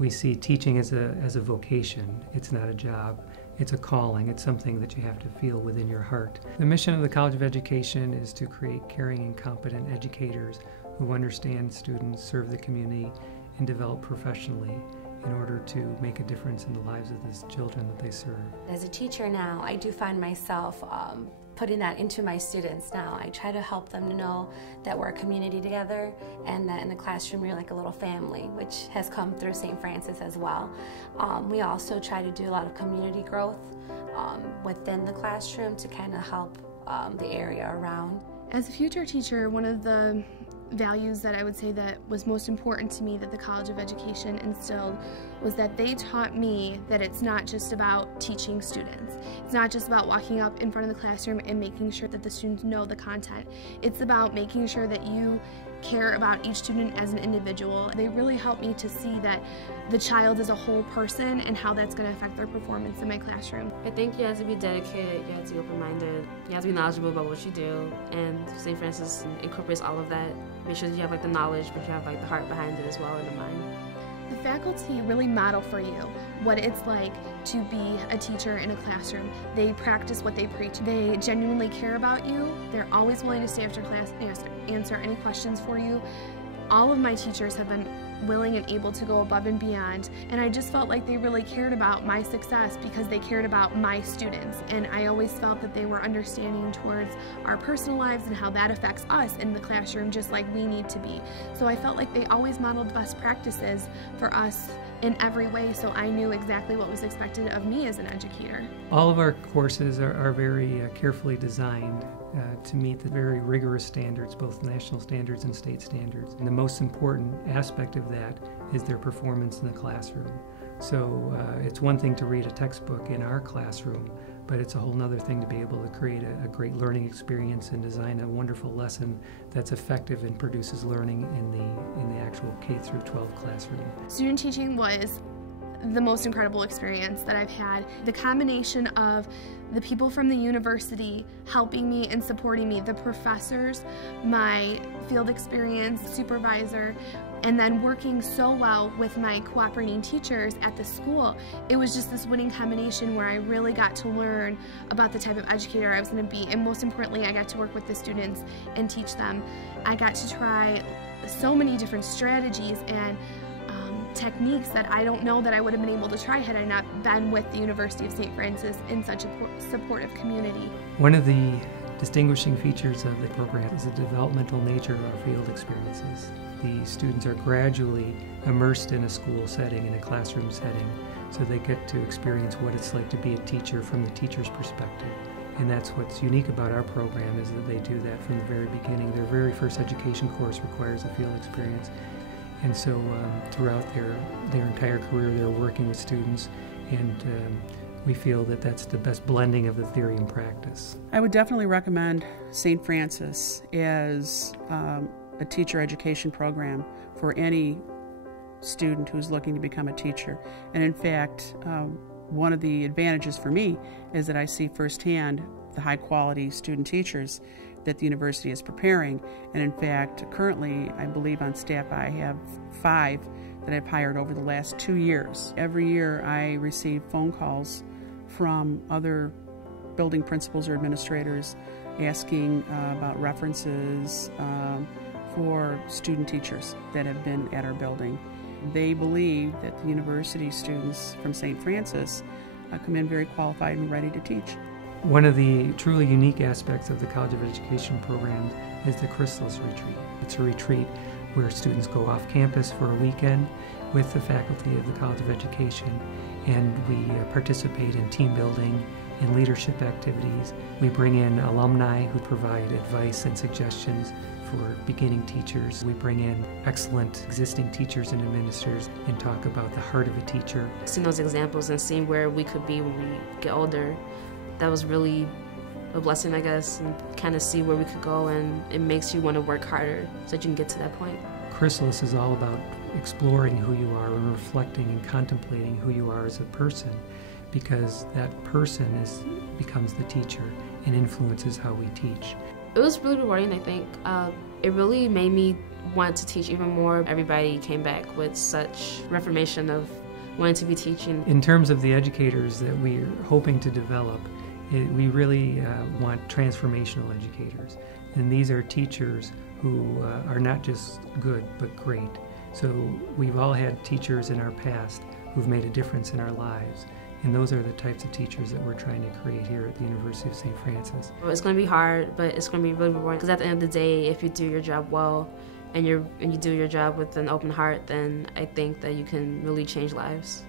We see teaching as a vocation. It's not a job. It's a calling. It's something that you have to feel within your heart. The mission of the College of Education is to create caring and competent educators who understand students, serve the community, and develop professionally in order to make a difference in the lives of the children that they serve. As a teacher now, I do find myself putting that into my students now. I try to help them to know that we're a community together and that in the classroom we're like a little family, which has come through St. Francis as well. We also try to do a lot of community growth within the classroom to kind of help the area around. As a future teacher, one of the values that I would say that was most important to me that the College of Education instilled was that they taught me that it's not just about teaching students. It's not just about walking up in front of the classroom and making sure that the students know the content. It's about making sure that you care about each student as an individual. They really helped me to see that the child is a whole person and how that's going to affect their performance in my classroom. I think you have to be dedicated, you have to be open-minded, you have to be knowledgeable about what you do, and St. Francis incorporates all of that. Make sure that you have like the knowledge, but you have like the heart behind it as well and the mind. The faculty really model for you what it's like to be a teacher in a classroom. They practice what they preach. They genuinely care about you. They're always willing to stay after class and answer any questions for you. All of my teachers have been willing and able to go above and beyond, and I just felt like they really cared about my success because they cared about my students, and I always felt that they were understanding towards our personal lives and how that affects us in the classroom just like we need to be. So I felt like they always modeled best practices for us in every way, so I knew exactly what was expected of me as an educator. All of our courses are very carefully designed to meet the very rigorous standards, both national standards and state standards. And the most important aspect of that is their performance in the classroom. So it's one thing to read a textbook in our classroom, but it's a whole other thing to be able to create a great learning experience and design a wonderful lesson that's effective and produces learning in the actual K through 12 classroom. Student teaching was the most incredible experience that I've had. The combination of the people from the university helping me and supporting me, the professors, my field experience supervisor, and then working so well with my cooperating teachers at the school, it was just this winning combination where I really got to learn about the type of educator I was going to be, and most importantly, I got to work with the students and teach them. I got to try so many different strategies and techniques that I don't know that I would have been able to try had I not been with the University of St. Francis in such a supportive community. One of the distinguishing features of the program is the developmental nature of our field experiences. The students are gradually immersed in a school setting, in a classroom setting, so they get to experience what it's like to be a teacher from the teacher's perspective. And that's what's unique about our program, is that they do that from the very beginning. Their very first education course requires a field experience. And so throughout their entire career, they're working with students, and we feel that that's the best blending of the theory and practice. I would definitely recommend St. Francis as a teacher education program for any student who's looking to become a teacher. And in fact, one of the advantages for me is that I see firsthand the high quality student teachers that the university is preparing. And in fact, currently, I believe on staff I have 5 that I've hired over the last 2 years. Every year I receive phone calls from other building principals or administrators asking about references for student teachers that have been at our building. They believe that the university students from St. Francis come in very qualified and ready to teach. One of the truly unique aspects of the College of Education program is the Chrysalis Retreat. It's a retreat where students go off campus for a weekend with the faculty of the College of Education, and we participate in team building and leadership activities. We bring in alumni who provide advice and suggestions for beginning teachers. We bring in excellent existing teachers and administrators and talk about the heart of a teacher. Seeing those examples and seeing where we could be when we get older, that was really a blessing, I guess, and kind of see where we could go, and it makes you want to work harder so that you can get to that point. Chrysalis is all about exploring who you are and reflecting and contemplating who you are as a person, because that person becomes the teacher and influences how we teach. It was really rewarding, I think. It really made me want to teach even more. Everybody came back with such reformation of wanting to be teaching. In terms of the educators that we're hoping to develop, we really want transformational educators. And these are teachers who are not just good, but great. So we've all had teachers in our past who've made a difference in our lives. And those are the types of teachers that we're trying to create here at the University of St. Francis. It's going to be hard, but it's going to be really rewarding, because at the end of the day, if you do your job well and you do your job with an open heart, then I think that you can really change lives.